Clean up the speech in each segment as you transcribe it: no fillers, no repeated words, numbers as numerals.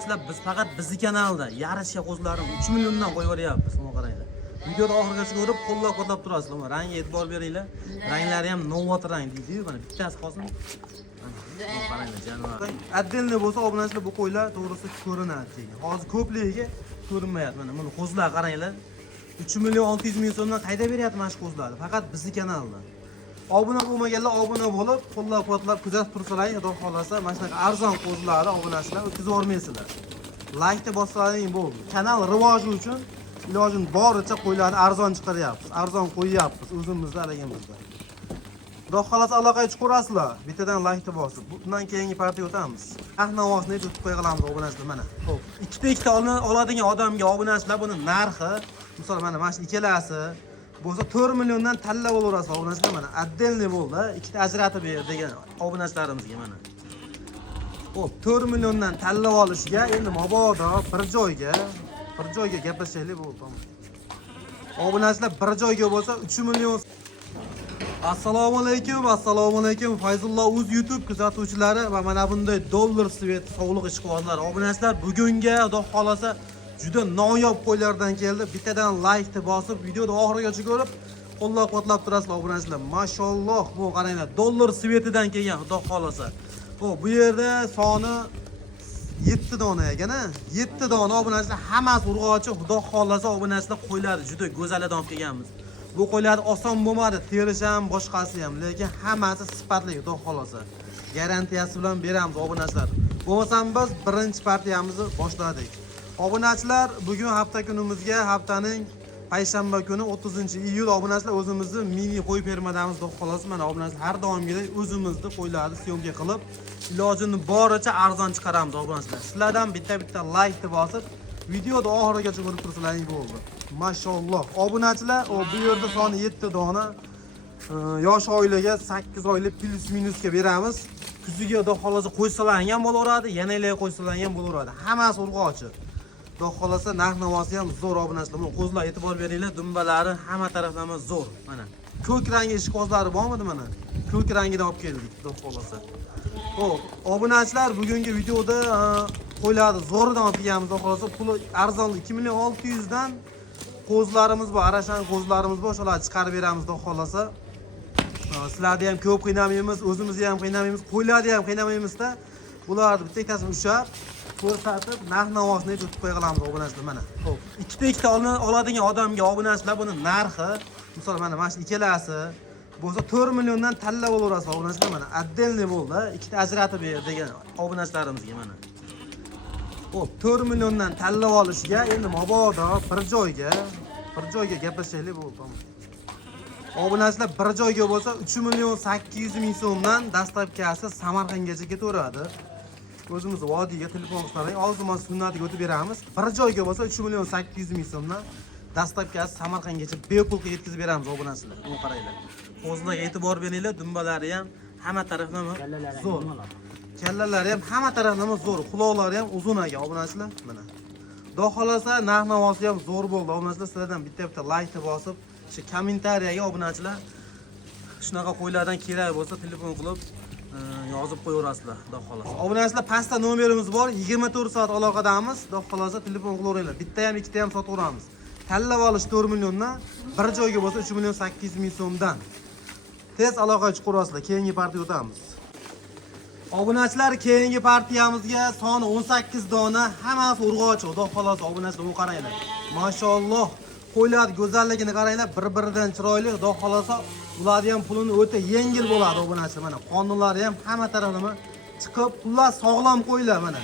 obunachilar biz faqat bizni kanalda yarashga qo'zlarini 3 milliondan qo'yib yuboryapmiz. Buni qaranglar. Videoni oxirigacha ko'rib, qo'llab-quvvatlab turasizlar. Mana rangga e'tibor beringlar. Ranglari ham novot rang deydi-yu, mana bittasi qolsin. Mana qaranglar, janob. Отдельный bo'lsa obunachilar bu qo'ylar to'g'risi ko'rinadi keyin. Hozir ko'pligiga ko'rinmayapti. Mana buni qo'zlar qaranglar. 3 million 600 ming so'mdan qayda beryapti mana shu qo'zlarni? Faqat bizni kanalda. Obuna bo'lmaganlar obuna bo'lib, qo'llab-quvvatlab kuzatib tursalar, xudo xolasa, mana shunaqa arzon qo'zlarni obunachilar o'tkazib o'rmaysizlar. Like-ni bossalaring bo'ldi. Kanal rivoji uchun ilojim boricha qo'ylarni arzon chiqaryapmiz. Arzon qo'yyapmiz o'zimizda aligimizda. Xudo xolasa aloqaga chiqarasizlar. Bittadan like-ni bosib, bundan keyingi partiya o'tamiz. Navosni yutib qo'ya qolamiz obunachilar mana. Xo'p, ikkita oladigan odamga obunachilar buni narxi, misol mana shu ikkalasi bo'lsa 4 milliondan tanlab olaverasiz obunachilar mana. Отдельный bo'ldi, ikkita ajratib ber degan obunachilarimizga mana. Xo'p, 4 milliondan tanlab olishga endi mabodo bir joyga gaplashaylik bo'ldi. Obunachilar bir joyga bo'lsa 3 million. Assalomu alaykum. Fayzullo uz YouTube kuzatuvchilari va mana bunday dollar svet sog'liq ishqibozlar. Obunachilar bugunga xudo xolasa juda noyob qo'ylardan keldi. Bittadan like-ni bosib, videoni oxirigacha ko'rib, qo'llab-quvvatlab turasizlar obunachilar. Mashalloh, bu qaranglar, dollar svetidan kelgan xudo xolasa. Xo'p, bu yerda soni 7 dona ekan, 7 dona obunachilar, hammasi urg'ochi, xudo xolasa obunachilar qo'ylarni juda go'zaldan olib kelganmiz. Bu qo'ylarni oson bo'lmadi, terish ham, boshqasi ham, lekin hammasi sifatli, xudo xolasa. Garantiyasi bilan beramiz obunachilar. Bo'lmasam biz birinchi partiyamizni boshladik. Obunachilar, bugun hafta kunimizga, haftaning payshanba kuni 30-iyul obunachilar o'zimizni mini qo'y fermadamiz, xudo xolasa. Mana obunachilar har doimgidek o'zimizni qo'ylarni syomka qilib, ilojini boricha arzon chiqaramiz obunachilar. Sizlardan bitta like-ni bosib, videoni oxirigacha ko'rib tursalaring bo'ldi. Mashalloh. Obunachilar, bu yerda soni 7 dona. Yosh oilaga 8 oylik plus minusga beramiz. Kuziga xudo xolasa qo'ysalar ham bo'laveradi, yanalar qo'ysalar ham bo'laveradi. Hammasi urg'ochi. Xudo xolasa narx-navosi ham zo'r obunachilar. Buni qo'zlar e'tibor beringlar, dumbalari hamma taraflama zo'r. Mana ko'k rangi ishqozlari bormidi mana? Ko'k rangidan olib keldik, xudo xolasa. Xo'p, obunachilar bugungi videoda qo'ylarni zo'ridan olib kelganmiz, xudo xolasa. Puli arzon 2 million 600 dan qo'zlarimiz bor, arashan qo'zlarimiz bor, o'shalarni chiqarib beramiz, xudo xolasa. Sizlarni ham ko'p qiynamaymiz, o'zimizni ham qiynamaymiz, qo'ylarni ham qiynamaymiz-da. Bularni bitta-bittasini ushlab, ko'rsatib, narx-navosini yutib qo'ya qolamiz obunachilar mana. Xo'p, ikkita oladigan odamga obunachilar buni narxi, misol mana shu ikkalasi bo'lsa 4 milliondan tanlab olaverasiz obunachilar mana. Отдельный bo'ldi, ikkita ajratib ber degan obunachilarimizga mana. Xo'p, 4 milliondan tanlab olishga endi mabodo bir joyga gaplashaylik bo'ldi. Obunachilar bir joyga bo'lsa 3 million 800 ming so'mdan dastavkasi Samarqandgacha ketaveradi. O'zimiz vodiyga telefon qilsak, ozmas sunnatiga o'tib beramiz. Bir joyga bo'lsa 3 million 800 ming so'mdan dastavkasi Samarqandgacha bepulga yetkazib beramiz obunachilar. Buni qaranglar. Qo'zlarga e'tibor beringlar, dumbalari ham hamma tarafdan zo'r. Kallalari ham hamma tarafdan zo'r, quloqlari ham uzun ekan obunachilar. Mana. Xudo xolasa narx-navosi ham zo'r bo'ldi obunachilar. Sizlardan bitta like-ni bosib, shu kommentariyaga obunachilar shunaqa qo'ylardan kerak bo'lsa telefon qilib yozib qo'yaverasizlar, xudo xolasa. Obunachilar, pastda nomerimiz bor, 24 soat aloqadamiz. Xudo xolasa telefon qilaveringlar. Bitta ham, ikkita ham sotaveramiz. Tanlab olish 4 milliondan, bir joyga bo'lsa 3 million 800 ming so'mdan. Tez aloqaga chiqarasizlar. Keyingi partiya o'tamiz. Obunachilar, keyingi partiyamizga soni 18 dona, hammasi urg'ochi, xudo xolasa obunachilar, bu qaranglar. Mashalloh. Qo'ylar go'zalligini qaranglar, bir-biridan chiroyli, xudo xolasa ularning ham pulini o'ta yengil bo'ladi obunachilar. Mana qonunlari ham hamma taraflama chiqib, pullar sog'lom qo'ylar mana.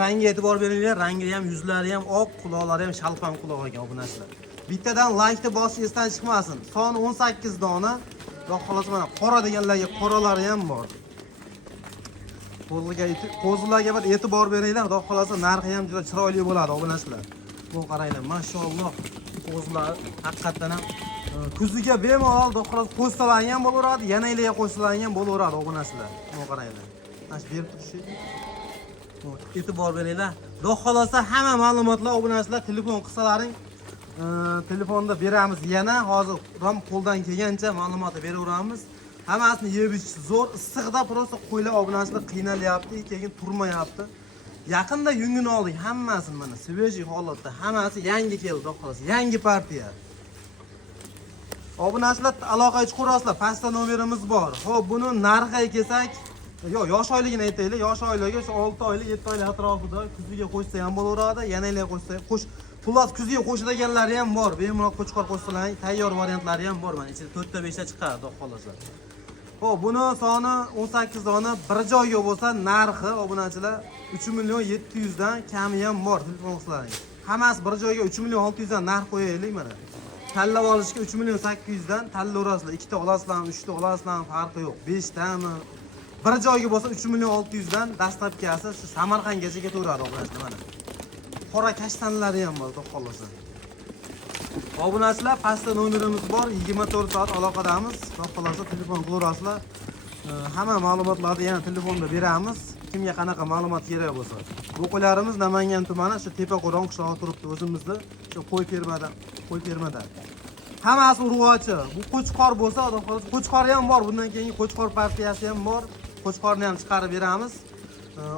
Rangiga e'tibor beringlar, rangi ham, yuzlari ham oq, quloqlari ham shalpam quloq ekan obunachilar. Bittadan like-ni bosish esdan chiqmasin. Soni 18 dona. Xudo xolasa mana qora deganlarga qoralari ham bor. Qo'zlarga bir e'tibor beringlar, xudo xolasa narxi ham juda chiroyli bo'ladi obunachilar. Bu qaranglar, mashalloh. Qo'zlar haqiqatan ham kuziga bemalol do'xtir qo'ysalar ham bo'laveradi, yanaylarga qo'ysalar ham bo'laveradi obunachilar. Buni qaranglar. Mana shu berib turishi. E'tibor beringlar. Xudo xolasa hamma ma'lumotlar obunachilar telefon qilsalaring, telefonda beramiz. Yana hozir ham qo'ldan kelgancha ma'lumotni beraveramiz. Hammasini yeb ichish zo'r, issiqda prosta qo'ylar obunachilar qiynalyapti, keyin turmayapti. Yaqinda yungini oldik hammasini mana svejiy holatda, hammasi yangi keldi xolos, yangi partiya. Obunachilar aloqaga chiqarasizlar, pastda nomerimiz bor. Xo'p, buni narxiga kelsak, yosh oyligini aytaylik, yosh oyligi 6 oylik, 7 oylik atrofida kuziga qo'shsa ham bo'laveradi, yanalar qo'shsa, xullas kuziga qo'shadiganlari ham bor. Bemalol qo'chqor qo'shsalar, tayyor variantlari ham bor. Mana ichida 4 ta 5 ta chiqadi, xolos. Xo'p, buni soni 18 dona bir joyga bo'lsa, narxi obunachilar 3.700.000 dan kami ham bor, telefon qilsalaring. Hammasi bir joyga 3.600.000 dan narx qo'yaylik mana. Tanlab olishga 3.800.000 dan tanlayverasizlar. 2 ta olasizlarmi, 3 ta olasizlarmi farqi yo'q. 5 tami. Bir joyga bo'lsa 3.600.000 dan dastlabkasi shu Samarqandgacha ketaveradi obunachilar mana. Qora kashtanlari ham bor, xudo xolasa. Obunachilar, pastda nomerimiz bor, 24 soat aloqadamiz. Xudo xolasa telefon qilaverasizlar. Hamma ma'lumotlarni yana telefonda beramiz. Kimga qanaqa ma'lumot kerak bo'lsa. Bu qo'ylarimiz Namangan tumani, shu Tepa-Qo'ron qishlog'i turibdi o'zimizda, shu qo'y fermada. Hammasi urg'ochi. Bu qo'chqor bo'lsa, xudo xolasa qo'chqori ham bor. Bundan keyingi qo'chqor partiyasi ham bor. Qo'chqorni ham chiqarib beramiz.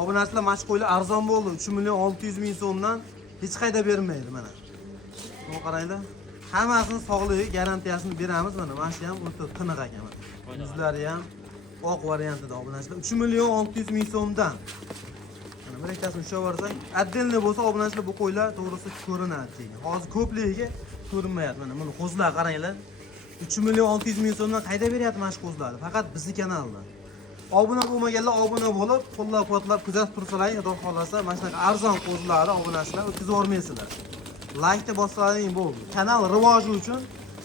Obunachilar, mana shu qo'ylar arzon bo'ldi. 3.600.000 so'mdan hech qayda bermaydi mana. Buni qaranglar. Hammasini sog'ligi garantiyasini beramiz mana. Mana shu ham o'ta tiniq ekan mana. Yuzlari ham oq variantida obunachilar 3.600.000 so'mdan. Mana bir ikkitasini ushlab olsak, отдельный bo'lsa obunachilar bu qo'ylar to'g'risi ko'rinadi keyin. Hozir ko'pligiga ko'rinmayapti mana. Buni qo'zlar qaranglar. 3.600.000 so'mdan qayda beryapti mana shu qo'zlarni? Faqat bizning kanalda. Obuna bo'lmaganlar obuna bo'lib, qo'llab-quvvatlab kuzatib tursalar, xudo xolasa, mana shunaqa arzon qo'zlarni obunachilar o'tkazib o'rmaysizlar. Like bossalaring bo'ldi. Kanal rivoji uchun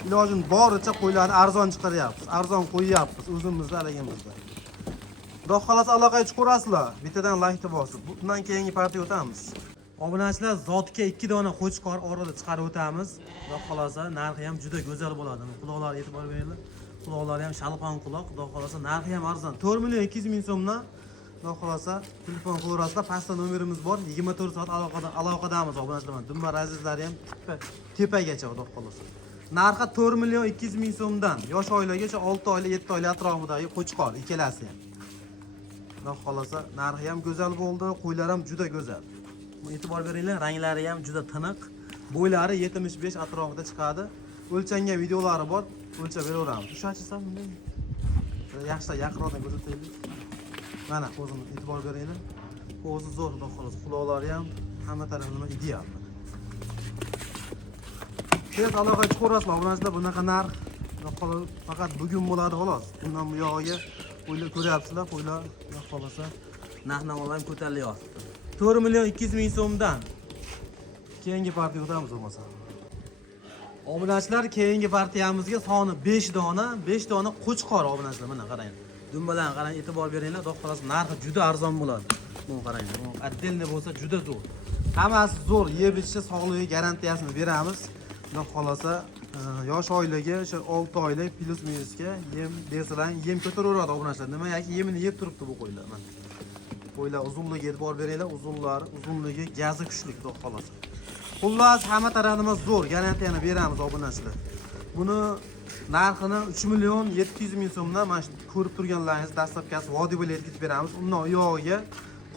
ilojimiz boricha qo'ylarni arzon chiqaryapmiz. Arzon qo'yyapmiz o'zimizda aligimizda. Xudo xolasa aloqaga chiqarasizlar. Bittadan like bosib. Bundan keyingi partiya o'tamiz. Obunachilar, zotga 2 dona qo'chqor orada chiqarib o'tamiz. Xudo xolasa narxi ham juda go'zal bo'ladi. Quloqlarga e'tibor beringlar. Quloqlari ham shalqon quloq, xudo xolasa narxi ham arzon. 4.200.000 so'mdan xudo xolasa telefon qilaverasizlar. Pastda nomerimiz bor. 24 soat aloqadamiz obunachilar. Dumbar azizlari ham tepagacha xudo xolasa. Narxi 4.200.000 so'mdan. Yosh oilagacha 6 oylik, 7 oylik atrofidagi qo'chqor ikkalasi ham. Xudo xolasa narxi ham go'zal bo'ldi, qo'ylar ham juda go'zal. E'tibor beringlar, ranglari ham juda tiniq. Bo'ylari 75 atrofida chiqadi. O'lchangan videolari bor. O'lchab beraveramiz. Ushachisa bunday. Yaxshilab yaqinroqdan ko'rsataylik. Mana qo'zini e'tibor beringlar. Qo'zi zo'r, xudo xolasa. Quloqlari ham hamma taraflama ideal. Tez aloqa chiqarasizlar, obunachilar, bunaqa narx faqat bugun bo'ladi xolos. Bundan bu yog'iga qo'ylar ko'ryapsizlar, qo'ylar xudo xolasa narx-navolar ham ko'tarilyapti. 4.200.000 so'mdan keyingi partiya o'tamiz bo'lmasa. Obunachilar, keyingi partiyamizga soni 5 dona qo'chqor obunachilar mana qarang. Dumbadan qarang, e'tibor beringlar, xudo xolasa narxi juda arzon bo'ladi. Buni qarang, bu отдельный bo'lsa juda zo'r. Hammasi zo'r, yeb ichishi sog'ligi garantiyasini beramiz. Xudo xolasa yosh oilagi, o'sha 6 oylik plus minusga yem bersalar, yem ko'taraveradi obunachilar. Nima yoki yemini yeb turibdi bu qo'ylar mana. Qo'ylar uzunligiga e'tibor beringlar, uzunligi gazi kuchli, xudo xolasa. Xullas, hamma tarafimiz zo'r, garantiyani beramiz obunachilar. Buni narxini 3.700.000 so'mdan mana shu ko'rib turganlaringiz dastlabkasi vodiy bo'lib yetkazib beramiz. Undan uyog'iga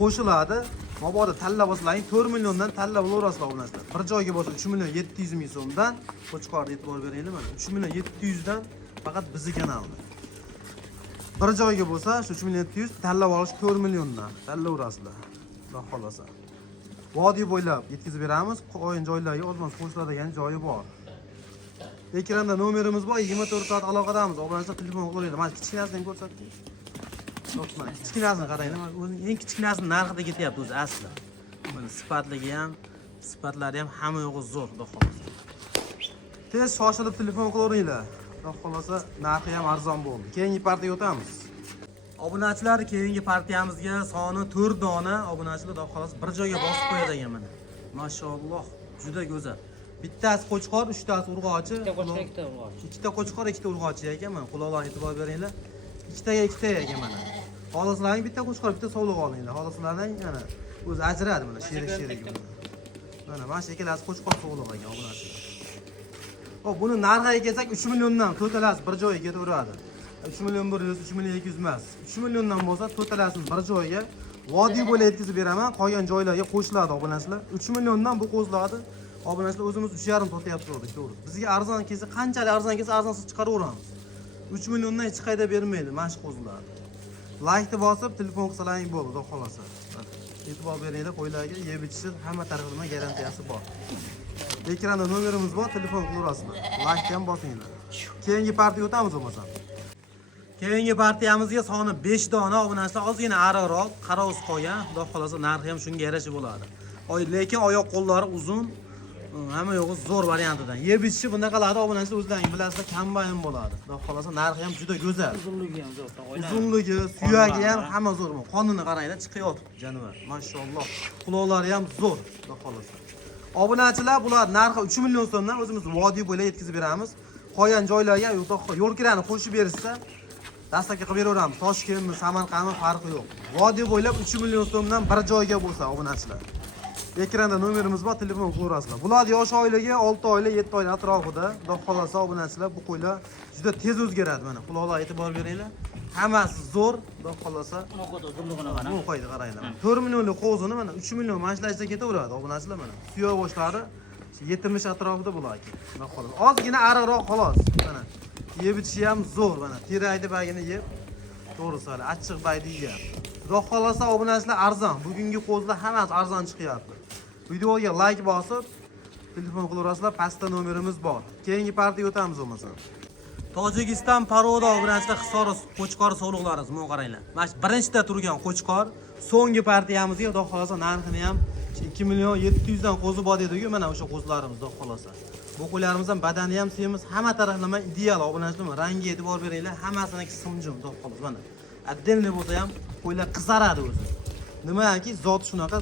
qo'shiladi. Mabodo tanlab olsalaring 4 milliondan tanlab olaverasizlar obunachilar. Bir joyga bo'lsa 3.700.000 so'mdan qo'chqorga e'tibor beringlar mana. 3.700 dan faqat bizning kanalda. Bir joyga bo'lsa shu 3.700 tanlab olish 4 milliondan tanlaverasizlar. Xudo xolasa. Vodiy bo'ylab yetkazib beramiz. Qo'yin joylarga ozmon qo'shiladigan joyi bor. Ekranda nomerimiz bor, 24 soat aloqadamiz. Obunachilar telefon qilaveradi. Mana kichkinasini ko'rsating. Mana kichkinasini qaranglar. O'zining eng kichkinasining narxida ketyapti o'zi asli. Mana sifatligi ham, sifatlari ham hamma yo'g'i zo'r, xudo xolasa. Tez shoshilib telefon qilaveringlar. Xudo xolasa narxi ham arzon bo'ldi. Keyingi partiyaga o'tamiz. Obunachilar, keyingi partiyamizga soni 4 dona obunachilar, xudo xolasa bir joyga bosib qo'yadi ekan mana. Mashalloh, juda go'zal. Bittasi qo'chqor, 3 tasi urg'ochi. Ikkita qo'chqor, 2 ta urg'ochi ekan mana. Quloqlarga e'tibor beringlar. Ikkitaga ekan mana. Xohlaslaring bitta qo'chqor, bitta sovliq olinglar. Xohlaslaring mana o'zi ajradi mana, sherik. Mana shu ikkalasi qo'chqor sovliq ekan obunachilar. Xo'p, buni narxiga kelsak 3 milliondan to'talasi bir joyga ketaveradi. 3.100.000, 3.200.000 emas. 3 milliondan bo'lsa to'talasini bir joyga vodiy bo'ylab yetkazib beraman. Qolgan joylarga qo'shiladi obunachilar. 3 milliondan bu qo'zlarni obunachilar o'zimiz 3,5 sotyapti o'rdik, to'g'ri. Bizga arzon kelsa, qanchalik arzon kelsa arzonsiz chiqaraveramiz. 3 milliondan hech qayda bermaydi mana shu qo'zlarni. Laykni bosib, telefon qilsalaring bo'ldi, xudo xolasa. E'tibor beringlar, qo'ylarga yeb ichishi hamma taraflama garantiyasi bor. Ekranda nomerimiz bor, telefon qilaverasizlar. Laykni ham bosinglar. Keyingi partiyaga o'tamiz bo'lmasa. Keyingi partiyamizga soni 5 dona obunachilar, ozgina ariqroq, qarovsiz qolgan. Xudo xolasa narxi ham shunga yarasha bo'ladi. Lekin oyoq qo'llari uzun, hamma yo'g'i zo'r variantidan. Yeb ichishi bunaqalarda obunachilar o'zlaringiz bilasizlar, kombayn bo'ladi. Xudo xolasa narxi ham juda go'zal. Uzunligi ham zo'r. Uzunligi, suyagi ham hamma zo'r. Qonini qaranglar, chiqyapti janovar. Mashalloh. Quloqlari ham zo'r, xudo xolasa. Obunachilar bular narxi 3 million so'mdan o'zimiz vodiy bo'ylab yetkazib beramiz. Qolgan joylarga yo'lkirani qo'shib berishsa, dastlabki qilib beraveramiz. Toshkentmi, Samarqandmi farqi yo'q. Vodiy bo'ylab 3 million so'mdan bir joyga bo'lsa obunachilar. Ekranda nomerimiz bor, telefon qilaverasizlar. Bular yosh oilaga 6 oylik, 7 oylik atrofida, xudo xolasa obunachilar bu qo'ylar juda tez o'zgaradi mana. Quloqlarga e'tibor beringlar. Hammasi zo'r, xudo xolasa. Uzunligini mana. Bu qo'ydi qaranglar. 4 millionlik qo'zini mana 3 million mashlashda ketaveradi obunachilar mana. Suyak boshlari 70 atrofida bo'ladi. Xudo xolasa. Ozgina ariqroq xolos. Mana. Yeb ichishi ham zo'r mana. Teraydi bagini yeb. To'g'risi, achchiq baydi yeyapti. Xudo xolasa obunachilar arzon. Bugungi qo'zlar hammasi arzon chiqyapti. Videoga like bosib, telefon qilaverasizlar, pastda nomerimiz bor. Keyingi partiyaga o'tamiz bo'lmasa. Tojikiston paroda obunachilar Hisor qo'chqor sog'liqlari sizmi qaranglar. Mana shu birinchida turgan qo'chqor, so'nggi partiyamizga xudo xolasa narxini ham 2 million 700 dan qo'zi bor dedi-ku, mana o'sha qo'zlarimiz xudo xolasa. Bu qo'ylarimiz ham badani ham semiz, hamma taraflama ideal obunachilar. Rangiga e'tibor beringlar, hammasiniki simjim xudo xolasa mana. Отдельный bo'lsa ham qo'ylar qizaradi o'zi. Nimaiki zot shunaqa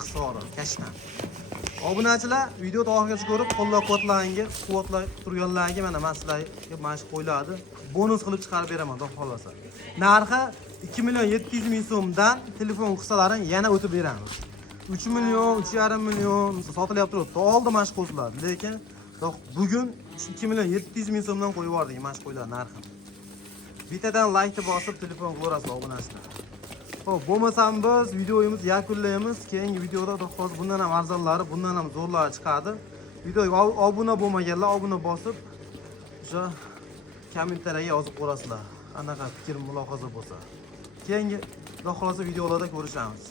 qisori, kashtan. Obunachilar videoni oxirigacha ko'rib, quvvatlab turganlarga mana sizlarga mana shu qo'ylarni bonus qilib chiqarib beraman, xudo xolasa. Narxi 2 million 700 ming so'mdan telefon qilsalaring yana o'tib beramiz. 3 million, 3,5 million sotilyapti turibdi. Oldi mana shu qo'zlar, lekin bugun 2 million 700 ming so'mdan qo'yib yubordik mana shu qo'ylar narxini. Bittadan like bosib telefon qilaverasizlar obunachilar. Xo'p, bo'lmasam biz videomizni yakunlaymiz. Keyingi videoda hozir bundan ham arzonlari, bundan ham zo'rlari chiqadi. Videoga obuna bo'lmaganlar obuna bosib, o'sha kommentariyaga yozib qo'yasizlar. Qanaqa fikr, mulohaza bo'lsa. Keyingi xudo xolasa videolarda ko'rishamiz.